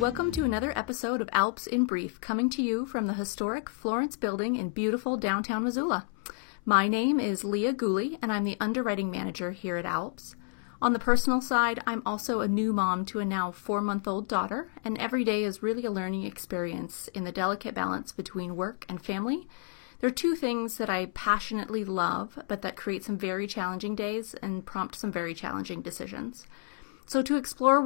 Welcome to another episode of Alps in Brief, coming to you from the historic Florence Building in beautiful downtown Missoula. My name is Leah Gooley, and I'm the underwriting manager here at Alps. On the personal side, I'm also a new mom to a now 4-month-old daughter, and every day is really a learning experience in the delicate balance between work and family. There are two things that I passionately love, but that create some very challenging days and prompt some very challenging decisions. So to explore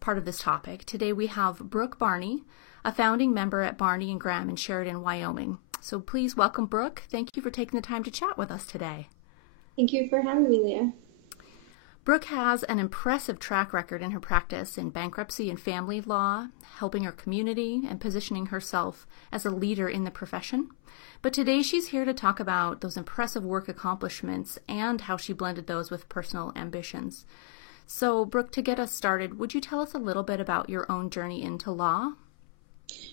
part of this topic, today we have Brooke Barney, a founding member at Barney & Graham in Sheridan, Wyoming. So please welcome Brooke. Thank you for taking the time to chat with us today. Thank you for having me, Leah. Brooke has an impressive track record in her practice in bankruptcy and family law, helping her community and positioning herself as a leader in the profession. But today she's here to talk about those impressive work accomplishments and how she blended those with personal ambitions. So, Brooke, to get us started, would you tell us a little bit about your own journey into law?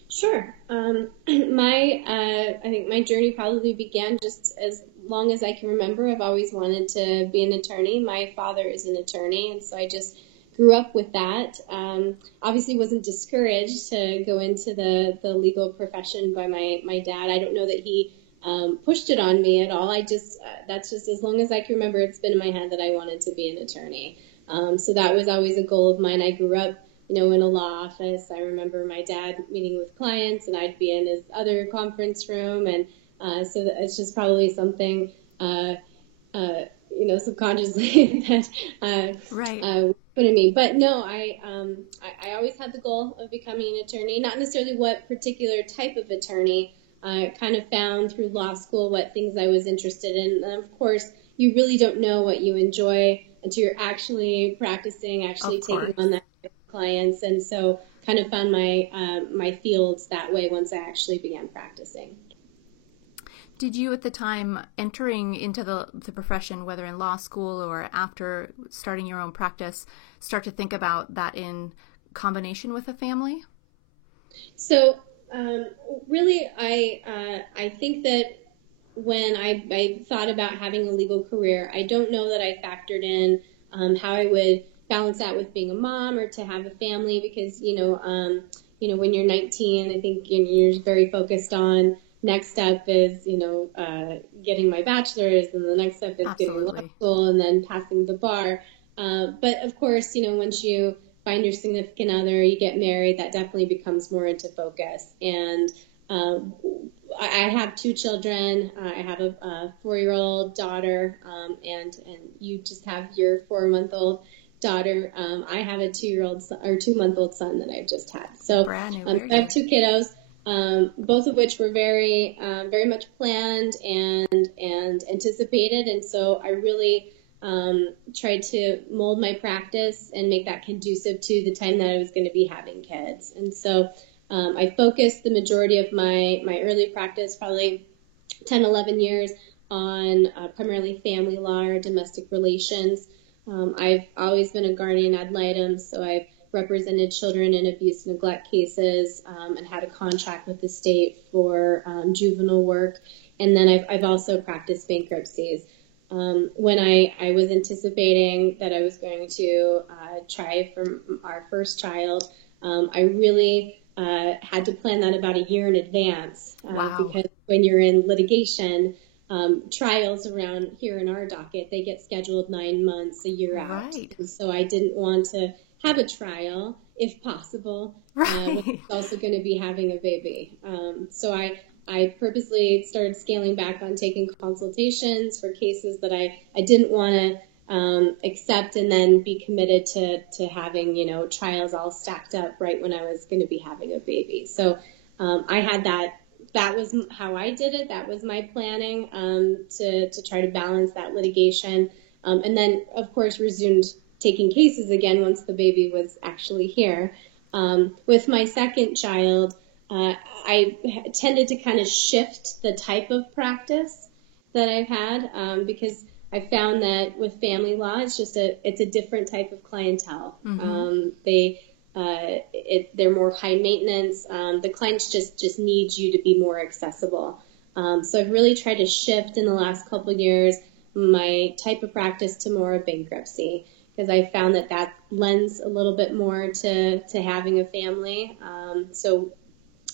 Sure. I think my journey probably began just as long as I can remember. I've always wanted to be an attorney. My father is an attorney, and so I just grew up with that. Obviously wasn't discouraged to go into the legal profession by my dad. I don't know that he pushed it on me at all. That's just as long as I can remember, it's been in my head that I wanted to be an attorney. So that was always a goal of mine. I grew up, in a law office. I remember my dad meeting with clients, and I'd be in his other conference room, and so it's just probably something, subconsciously that put in me. But no, I always had the goal of becoming an attorney. Not necessarily what particular type of attorney. I kind of found through law school what things I was interested in, and of course, you really don't know what you enjoy until you're actually practicing, taking on that with clients. And so kind of found my fields that way once I actually began practicing. Did you at the time entering into the profession, whether in law school or after starting your own practice, start to think about that in combination with a family? So really, I think that when I thought about having a legal career, I don't know that I factored in how I would balance that with being a mom or to have a family, because when you're 19, I think you're very focused on next step is getting my bachelor's, and the next step is getting law school and then passing the bar. But of course, once you find your significant other, you get married, that definitely becomes more into focus. And I have 2 children. I have a 4-year-old daughter, and you just have your 4-month-old daughter. I have a 2-month-old son that I've just had. So brand new, I have 2 kiddos, both of which were very much planned and anticipated. And so I really tried to mold my practice and make that conducive to the time that I was going to be having kids. And so I focused the majority of my early practice, probably 10, 11 years, on primarily family law or domestic relations. I've always been a guardian ad litem, so I've represented children in abuse and neglect cases and had a contract with the state for juvenile work. And then I've also practiced bankruptcies. When I was anticipating that I was going to try for our first child, I really had to plan that about a year in advance. Because when you're in litigation, trials around here in our docket, they get scheduled 9 months, a year out. And so I didn't want to have a trial, if possible, when I was also going to be having a baby. So I purposely started scaling back on taking consultations for cases that I didn't want to accept and then be committed to having, trials all stacked up right when I was going to be having a baby. So I had that was how I did it. That was my planning to try to balance that litigation. And then, of course, resumed taking cases again once the baby was actually here. With my second child, I tended to kind of shift the type of practice that I've had because I found that with family law, it's a different type of clientele. Mm-hmm. They're more high maintenance. The clients just need you to be more accessible. So I've really tried to shift in the last couple of years my type of practice to more of bankruptcy, because I found that lends a little bit more to having a family. So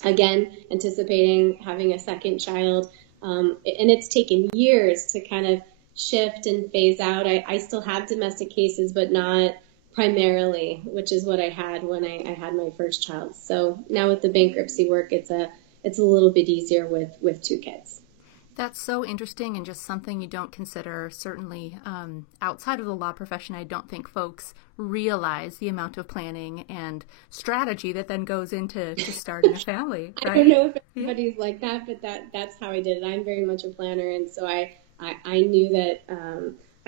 again, anticipating having a second child. And it's taken years to kind of shift and phase out. I still have domestic cases, but not primarily, which is what I had when I had my first child. So now with the bankruptcy work, it's a little bit easier with two kids. That's so interesting, and just something you don't consider. Certainly outside of the law profession, I don't think folks realize the amount of planning and strategy that then goes into starting a family. Right? I don't know if everybody's like that, but that's how I did it. I'm very much a planner, and so I knew that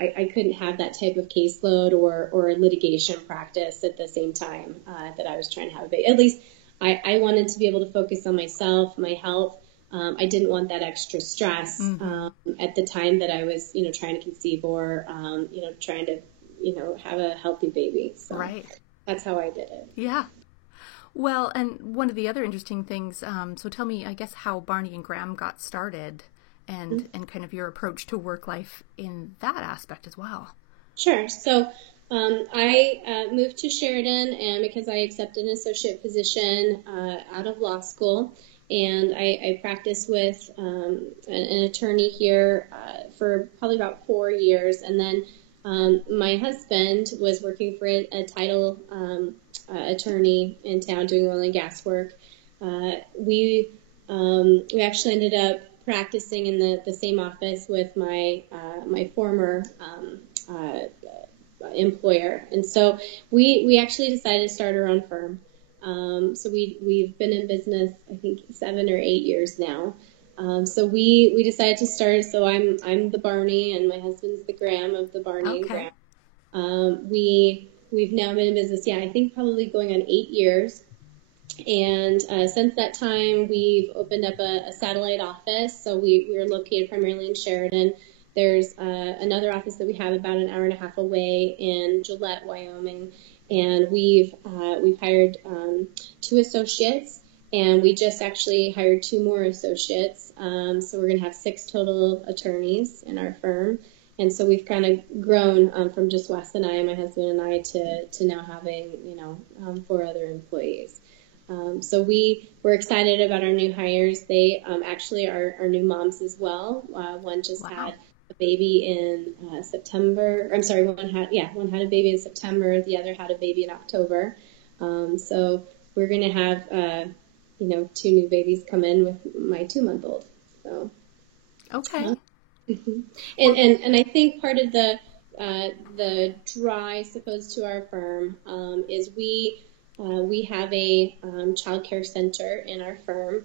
I couldn't have that type of caseload or litigation practice at the same time that I was trying to have a baby. At least I wanted to be able to focus on myself, my health. I didn't want that extra stress at the time that I was, trying to conceive or, trying to, have a healthy baby. So right. That's how I did it. Yeah. Well, and one of the other interesting things, so tell me, I guess, how Barney and Graham got started and kind of your approach to work life in that aspect as well. Sure. So I moved to Sheridan and because I accepted an associate position out of law school. And I practiced with an attorney here for probably about 4 years. And then my husband was working for a title attorney in town doing oil and gas work. We actually ended up practicing in the same office with my former employer. And so we actually decided to start our own firm. So we've been in business, I think 7 or 8 years now. So we decided to start. So I'm the Barney and my husband's the Graham of the Barney and Graham. We've now been in business, I think probably going on 8 years. And since that time, we've opened up a satellite office. So we're located primarily in Sheridan. There's another office that we have about an hour and a half away in Gillette, Wyoming. And we've hired 2 associates, and we just actually hired 2 more associates. So we're going to have 6 total attorneys in our firm. And so we've kind of grown from just Wes and I, my husband and I, to now having 4 other employees. So we're excited about our new hires. They actually are new moms as well. One just had a baby in September. I'm sorry, one had a baby in September. The other had a baby in October. So we're going to have 2 new babies come in with my 2-month-old. So okay. And I think part of the draw, I suppose, to our firm is we have a child care center in our firm.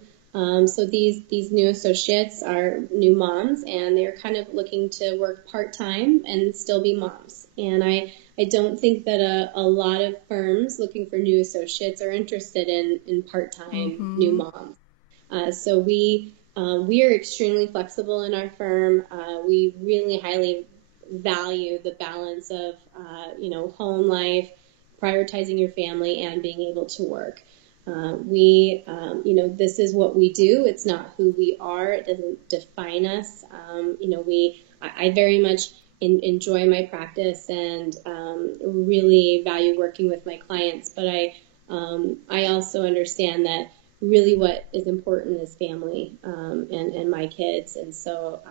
So these new associates are new moms, and they're kind of looking to work part-time and still be moms. And I don't think that a lot of firms looking for new associates are interested in part-time new moms. So we are extremely flexible in our firm. We really highly value the balance of home life, prioritizing your family, and being able to work. This is what we do. It's not who we are. It doesn't define us. I very much enjoy my practice and really value working with my clients. But I also understand that really what is important is family and my kids. And so,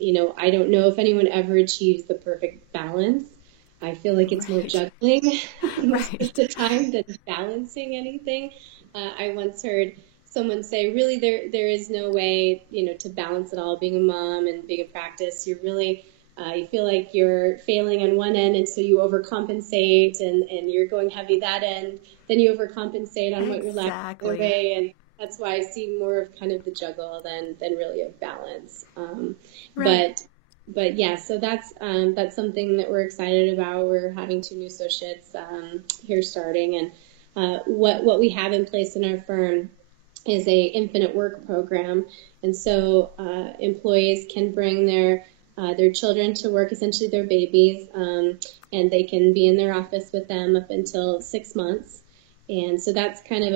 I don't know if anyone ever achieves the perfect balance. I feel like it's more juggling most of the time than balancing anything. I once heard someone say, really, there is no way, to balance it all. Being a mom and being a practice, you're really, you feel like you're failing on one end, and so you overcompensate, and you're going heavy that end. Then you overcompensate on what you're lacking the other way, and that's why I see more of kind of the juggle than really a balance. But yeah, so that's something that we're excited about. We're having 2 new associates here starting, and what we have in place in our firm is a infinite work program, and so employees can bring their children to work, essentially their babies, and they can be in their office with them up until 6 months. And so that's kind of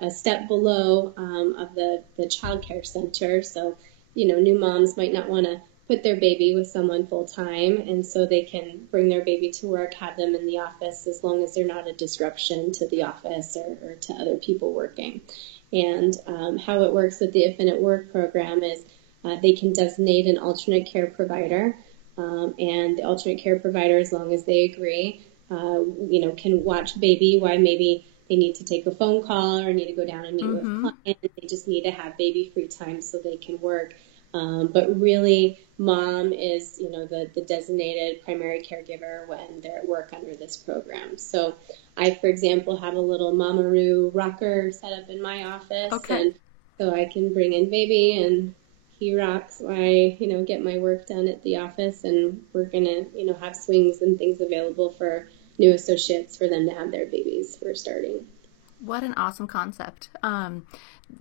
a step below of the child care center. So new moms might not want to put their baby with someone full time, and so they can bring their baby to work, have them in the office as long as they're not a disruption to the office or to other people working. And how it works with the Infinite Work program is they can designate an alternate care provider, and the alternate care provider, as long as they agree, can watch baby while maybe they need to take a phone call or need to go down and meet with a client. They just need to have baby free time so they can work. But really, mom is, the designated primary caregiver when they're at work under this program. So I, for example, have a little Mamaroo rocker set up in my office. Okay. And so I can bring in baby and he rocks while I, get my work done at the office. And we're going to, have swings and things available for new associates for them to have their babies for starting. What an awesome concept.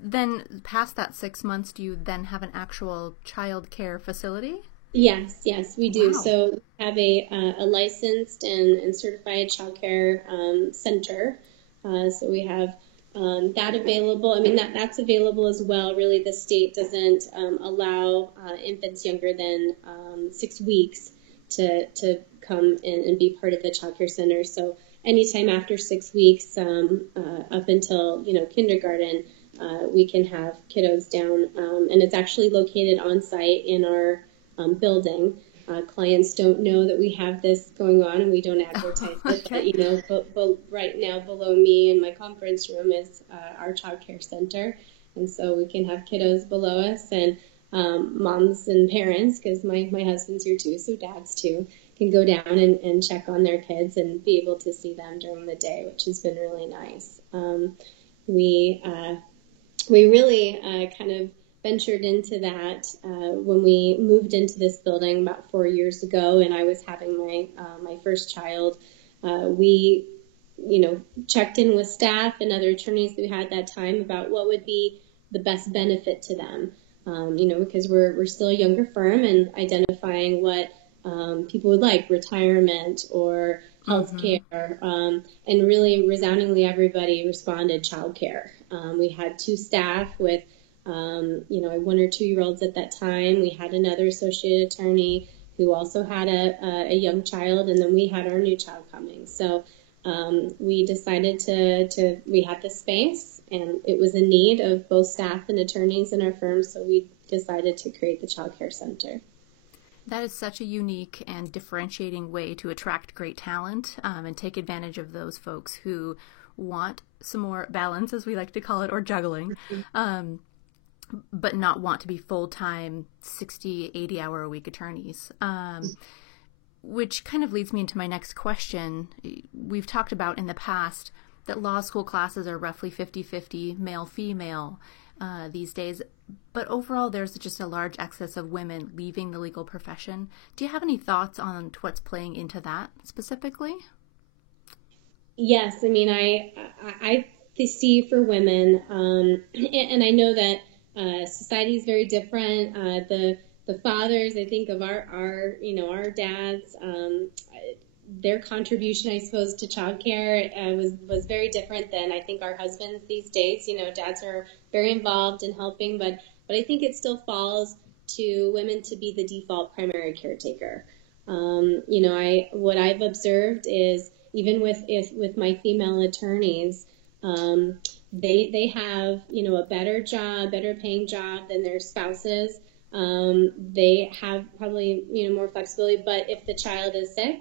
Then past that 6 months, do you then have an actual child care facility? Yes, we do. Wow. So we have a licensed and certified child care center. So we have that available. I mean, that's available as well. Really, the state doesn't allow infants younger than 6 weeks to come in and be part of the child care center. So anytime after 6 weeks, up until, kindergarten, we can have kiddos down. And it's actually located on site in our building. Clients don't know that we have this going on and we don't advertise it. Okay. But right now below me in my conference room is our child care center. And so we can have kiddos below us and moms and parents, because my husband's here too, so dads too, can go down and check on their kids and be able to see them during the day, which has been really nice. We really kind of ventured into that when we moved into this building about 4 years ago, and I was having my first child. We checked in with staff and other attorneys that we had at that time about what would be the best benefit to them. Because we're still a younger firm, and identifying what people would like, retirement or healthcare, and really resoundingly everybody responded childcare. We had 2 staff with, 1 or 2 year olds at that time. We had another associate attorney who also had a young child, and then we had our new child coming. So we decided we had the space, and it was a need of both staff and attorneys in our firm, so we decided to create the Child Care Center. That is such a unique and differentiating way to attract great talent and take advantage of those folks who want some more balance, as we like to call it, or juggling, but not want to be full-time 60, 80-hour-a-week attorneys. Which kind of leads me into my next question. We've talked about in the past that law school classes are roughly 50-50 male-female these days, but overall there's just a large excess of women leaving the legal profession. Do you have any thoughts on what's playing into that specifically? Yes, I mean, I see for women, and I know that society is very different. The fathers, I think of our dads, their contribution, I suppose, to childcare was very different than I think our husbands these days. Dads are very involved in helping, but I think it still falls to women to be the default primary caretaker. What I've observed is even with my female attorneys, they have a better paying job than their spouses. They have probably more flexibility, but if the child is sick,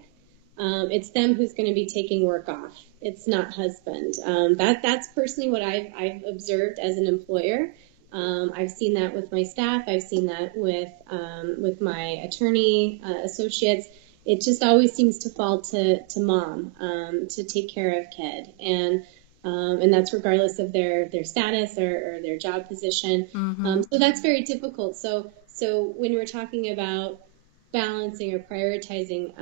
it's them who's going to be taking work off. It's not husband. That's personally what I've observed as an employer. I've seen that with my staff. I've seen that with my attorney associates. It just always seems to fall to mom to take care of kid, and that's regardless of their status or their job position. So that's very difficult. So when we're talking about balancing or prioritizing,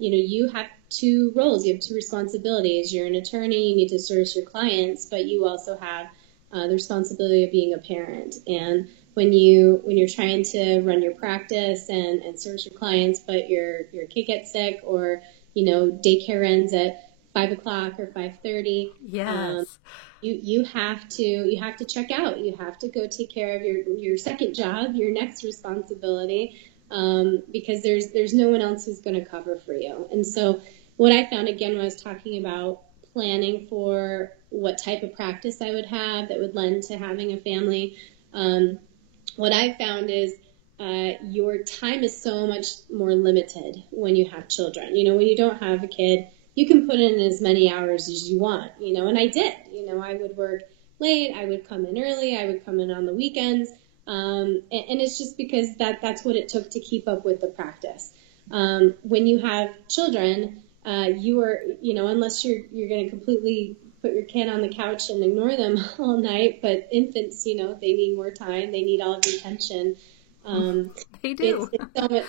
you have 2 roles. You have 2 responsibilities. You're an attorney. You need to service your clients, but you also have the responsibility of being a parent. And when you're trying to run your practice and service your clients, but your kid gets sick, or daycare ends at 5 o'clock or 5:30. Yes. You have to check out. You have to go take care of your second job, your next responsibility. because there's no one else who's going to cover for you. And so what I found, again, when I was talking about planning for what type of practice I would have that would lend to having a family, what I found is your time is so much more limited when you have children. When you don't have a kid, you can put in as many hours as you want, and I did. I would work late, I would come in early, I would come in on the weekends, and it's just because that's what it took to keep up with the practice. When you have children, you are, unless you're going to completely put your kid on the couch and ignore them all night, but infants, they need more time, they need all of your attention. They do.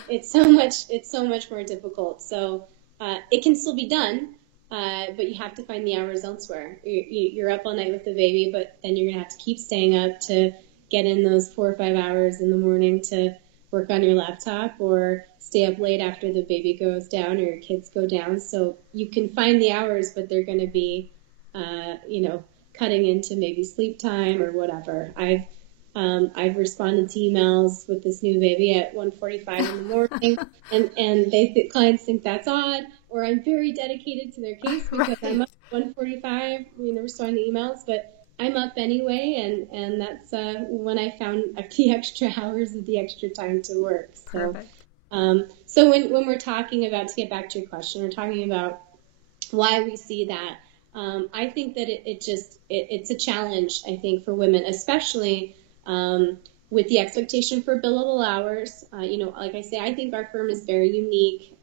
It's so much more difficult. So it can still be done, but you have to find the hours elsewhere. You're up all night with the baby, but then you're gonna have to keep staying up to get in those 4 or 5 hours in the morning to work on your laptop, or stay up late after the baby goes down or your kids go down. So you can find the hours, but they're going to be, cutting into maybe sleep time or whatever. I've responded to emails with this new baby at 1:45 in the morning, and clients think that's odd, or I'm very dedicated to their case because Right. I'm up at 1:45, responding to emails, but I'm up anyway, and that's when I found the extra hours and the extra time to work. So, Perfect. So when we're talking about, to get back to your question, we're talking about why we see that. I think that it's a challenge, I think, for women, especially with the expectation for billable hours. Like I say, I think our firm is very unique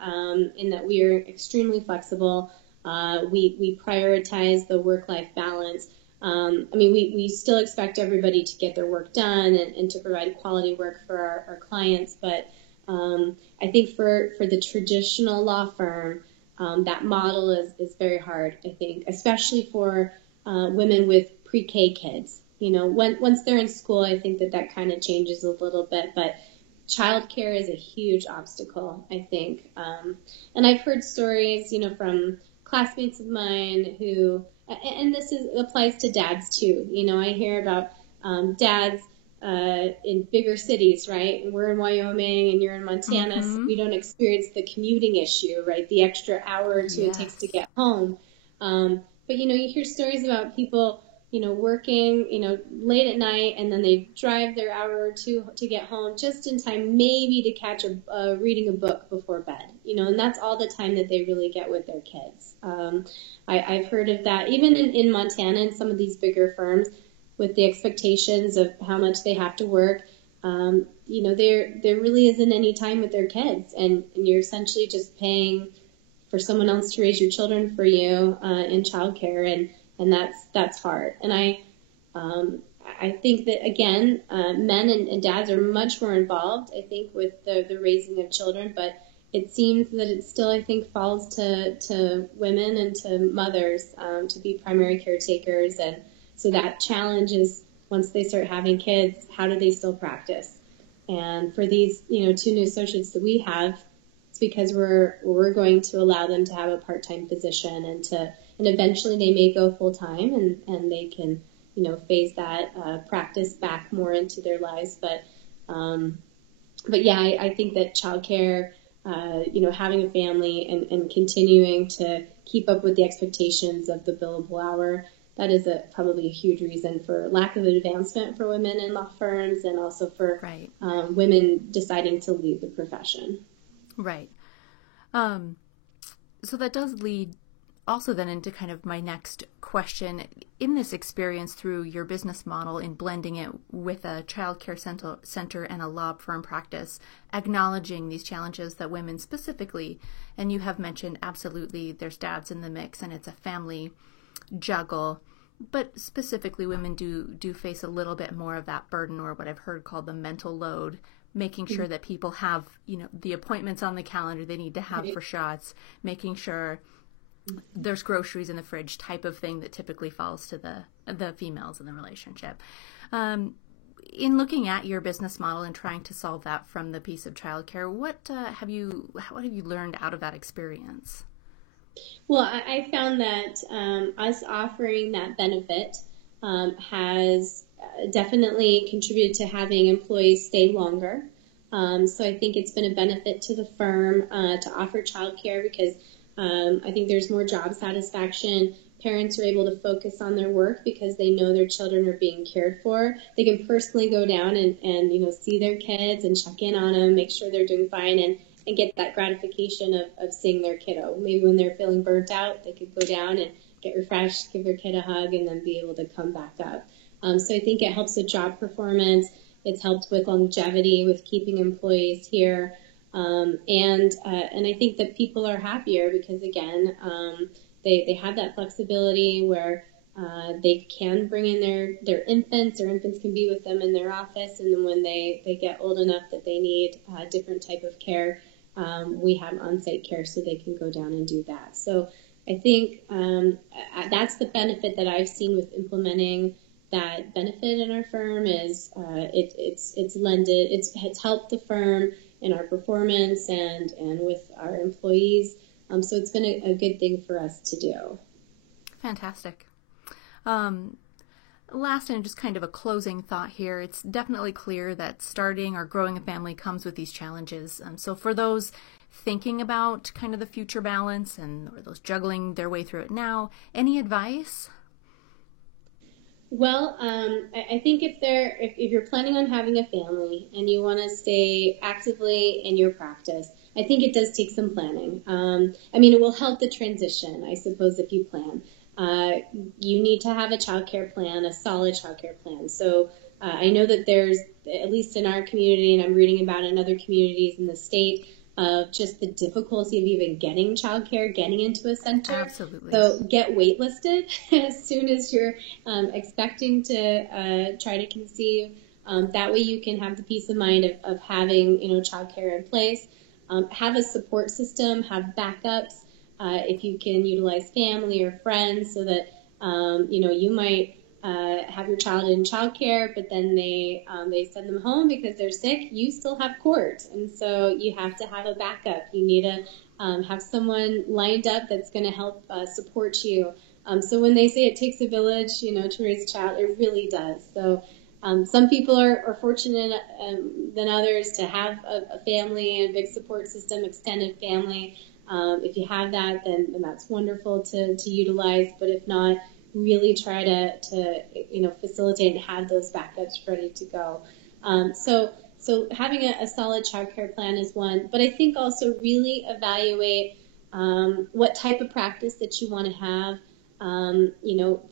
in that we are extremely flexible. We prioritize the work-life balance. We still expect everybody to get their work done and to provide quality work for our clients, but I think for the traditional law firm, that model is very hard, I think, especially for women with pre-K kids. Once they're in school, I think that kind of changes a little bit, but childcare is a huge obstacle, I think. And I've heard stories, from classmates of mine who, and this applies to dads too. I hear about dads in bigger cities, right? We're in Wyoming and you're in Montana, so we don't experience the commuting issue, right? The extra hour or two it takes to get home. But you hear stories about people, working, late at night, and then they drive their hour or two to get home just in time, maybe to catch reading a book before bed, and that's all the time that they really get with their kids. I've heard of that, even in Montana and some of these bigger firms, with the expectations of how much they have to work. There really isn't any time with their kids, and you're essentially just paying for someone else to raise your children for you in childcare, and that's hard. And I think that, again, men and dads are much more involved, I think, with the raising of children, but it seems that it still, I think, falls to women and to mothers to be primary caretakers. And so that challenge is, once they start having kids, how do they still practice? And for these, two new associates that we have, it's because we're going to allow them to have a part-time position, and eventually they may go full-time and they can, phase that practice back more into their lives. But yeah, I think that childcare, having a family and continuing to keep up with the expectations of the billable hour, that is probably a huge reason for lack of advancement for women in law firms, and also for women deciding to leave the profession. Right. So that does lead also then into kind of my next question. In this experience through your business model, in blending it with a child care center and a law firm practice, acknowledging these challenges that women specifically, and you have mentioned absolutely there's dads in the mix and it's a family juggle, but specifically women do face a little bit more of that burden, or what I've heard called the mental load, making sure that people have, the appointments on the calendar they need to have for shots, making sure there's groceries in the fridge type of thing that typically falls to the females in the relationship. In looking at your business model and trying to solve that from the piece of childcare, what have you learned out of that experience? Well, I found that us offering that benefit has definitely contributed to having employees stay longer. So I think it's been a benefit to the firm to offer childcare because I think there's more job satisfaction. Parents are able to focus on their work because they know their children are being cared for. They can personally go down and see their kids and check in on them, make sure they're doing fine, and get that gratification of seeing their kiddo. Maybe when they're feeling burnt out, they could go down and get refreshed, give their kid a hug, and then be able to come back up. So I think it helps with job performance. It's helped with longevity, with keeping employees here. And I think that people are happier because, again, they have that flexibility where they can bring in their infants, or infants can be with them in their office, and then when they get old enough that they need a different type of care, we have on-site care so they can go down and do that. So I think that's the benefit that I've seen with implementing that benefit in our firm is it's helped the firm in our performance and with our employees. So it's been a good thing for us to do. Fantastic. Last and just kind of a closing thought here, it's definitely clear that starting or growing a family comes with these challenges. So for those thinking about kind of the future balance or those juggling their way through it now, any advice? Well, I think if you're planning on having a family and you want to stay actively in your practice, I think it does take some planning. It will help the transition, I suppose, if you plan. You need to have a childcare plan, a solid childcare plan. So I know that there's, at least in our community, and I'm reading about in other communities in the state, of just the difficulty of even getting childcare, getting into a center. Absolutely. So get waitlisted as soon as you're expecting to try to conceive. That way you can have the peace of mind of having childcare in place. Have a support system, have backups. If you can utilize family or friends, so that you might have your child in childcare, but then they send them home because they're sick. You still have court, and so you have to have a backup. You need to have someone lined up that's going to help support you. So when they say it takes a village, to raise a child, it really does. So some people are fortunate than others to have a family and a big support system, extended family. If you have that, then that's wonderful to utilize. But if not, really try to facilitate and have those backups ready to go. So having a solid childcare plan is one, but I think also really evaluate what type of practice that you want to have.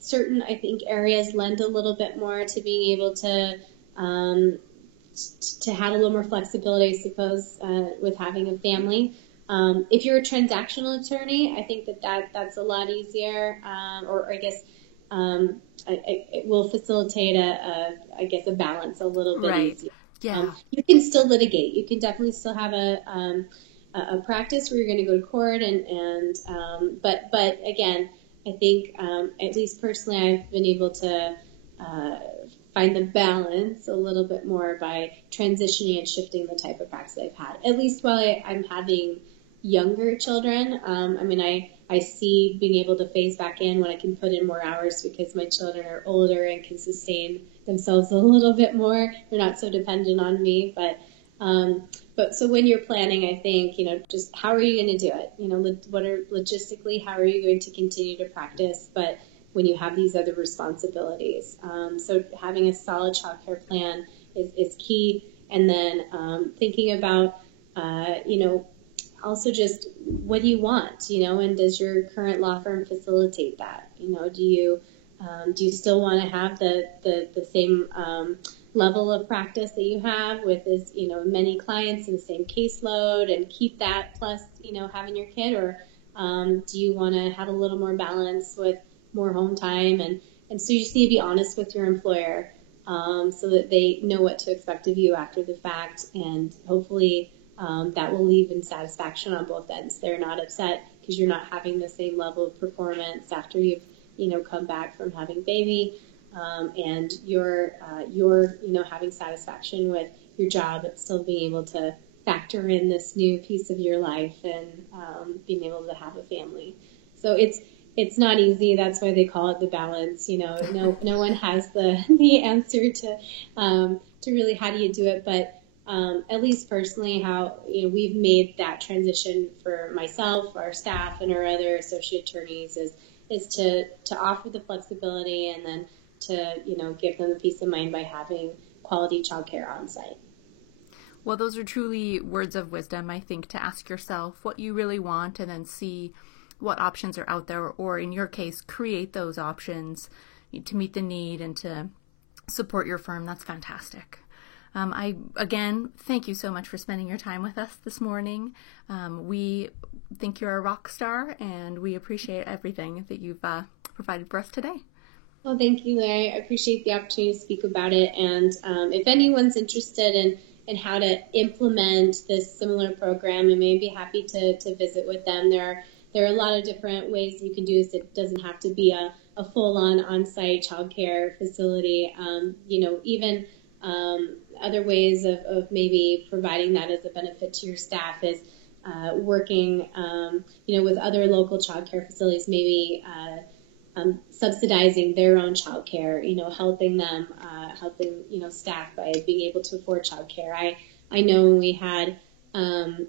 Certain, I think, areas lend a little bit more to being able to have a little more flexibility, I suppose, with having a family. If you're a transactional attorney, I think that's a lot easier, or I guess it will facilitate a balance a little bit easier. Yeah. You can still litigate. You can definitely still have a practice where you're going to go to court, but again, I think at least personally, I've been able to find the balance a little bit more by transitioning and shifting the type of practice I've had, at least while I'm having younger children. I see being able to phase back in when I can put in more hours because my children are older and can sustain themselves a little bit more. They're not so dependent on me, but so when you're planning, I think, just how are you going to do it? Logistically, how are you going to continue to practice? But when you have these other responsibilities, so having a solid childcare plan is key. And then thinking about, also just what do you want, and does your current law firm facilitate that? Do you still want to have the same level of practice that you have with many clients in the same caseload and keep that plus, having your kid, or do you want to have a little more balance with more home time? And so you just need to be honest with your employer so that they know what to expect of you after the fact, and hopefully that will leave in satisfaction on both ends. They're not upset because you're not having the same level of performance after you've, come back from having baby, and you're having satisfaction with your job, but still being able to factor in this new piece of your life and being able to have a family. So it's not easy. That's why they call it the balance. No one has the answer to really how do you do it, but at least personally, how we've made that transition for myself, our staff, and our other associate attorneys is to offer the flexibility and then to give them the peace of mind by having quality childcare on site. Well, those are truly words of wisdom, I think, to ask yourself what you really want and then see what options are out there, or in your case, create those options to meet the need and to support your firm. That's fantastic. Again, thank you so much for spending your time with us this morning. We think you're a rock star, and we appreciate everything that you've provided for us today. Well, thank you, Larry. I appreciate the opportunity to speak about it. And if anyone's interested in how to implement this similar program, I may be happy to visit with them. There are a lot of different ways you can do this. It doesn't have to be a full-on on-site childcare facility. Even other ways of maybe providing that as a benefit to your staff is working, with other local childcare facilities, maybe subsidizing their own childcare, helping them, staff by being able to afford childcare. I know when we had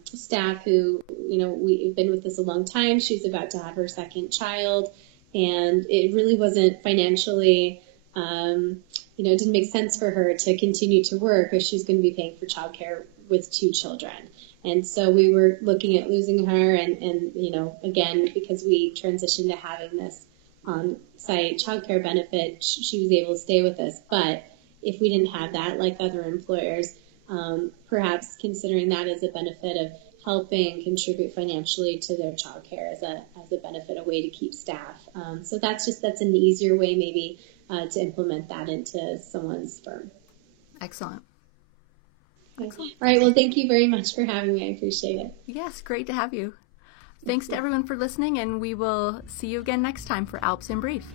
staff who, we've been with us a long time. She's about to have her second child, and it really wasn't financially, it didn't make sense for her to continue to work if she's going to be paying for childcare with 2 children. And so we were looking at losing her, and again, because we transitioned to having this on-site childcare benefit, she was able to stay with us. But if we didn't have that, like other employers, perhaps considering that as a benefit of helping contribute financially to their childcare as a benefit, a way to keep staff. So that's an easier way maybe to implement that into someone's firm. Excellent. All right. Well, thank you very much for having me. I appreciate it. Yes, great to have you. Thanks to everyone for listening, and we will see you again next time for ALPS in Brief.